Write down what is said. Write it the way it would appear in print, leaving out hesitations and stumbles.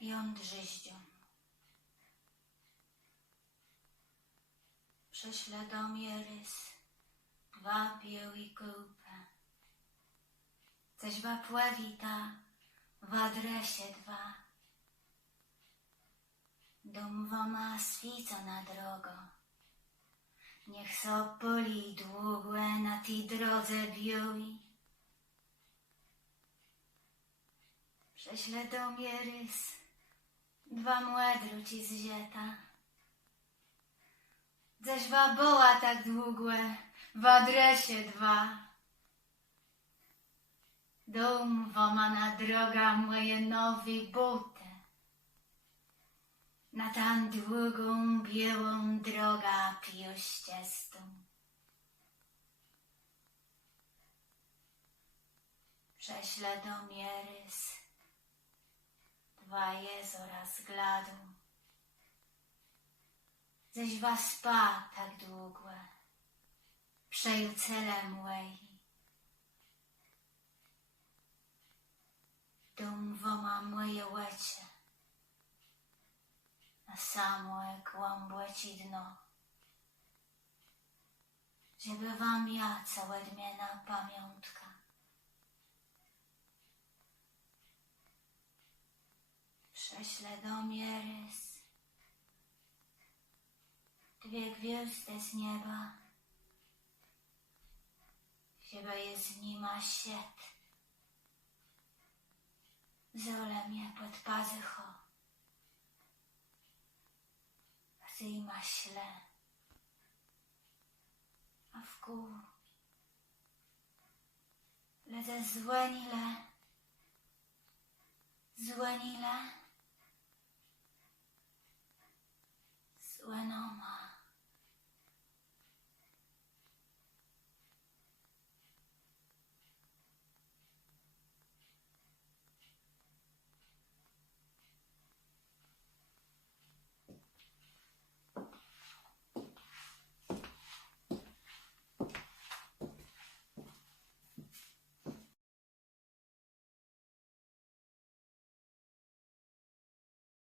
Jądrzyździu. Prześle do mnie rys, dwa pieł i kupę. Coś wapłewita w adresie dwa. Dom woma świcona drogo. Niech so poli długłe na tej drodze bioi. Prześle do mnie rys, dwa młedru ci zzieta. Ześ waboła tak długłe w adresie dwa. Dom womana droga moje nowi buty. Na tam długą, białą droga piuściestą. Prześle do mnie rys, dwa jezora z gladu. Ześ was spa tak długłe, przeju celem łej. Dom woma moje łecie, na samое głąbłe ci dno. Żeby wam ja całe dmiena pamiątka. Prześle do mnie rys, dwie gwiazdy z nieba, chyba jest w nima świat. Zole mnie pod pazycho, a ty ima śle, a w kół leze złenile,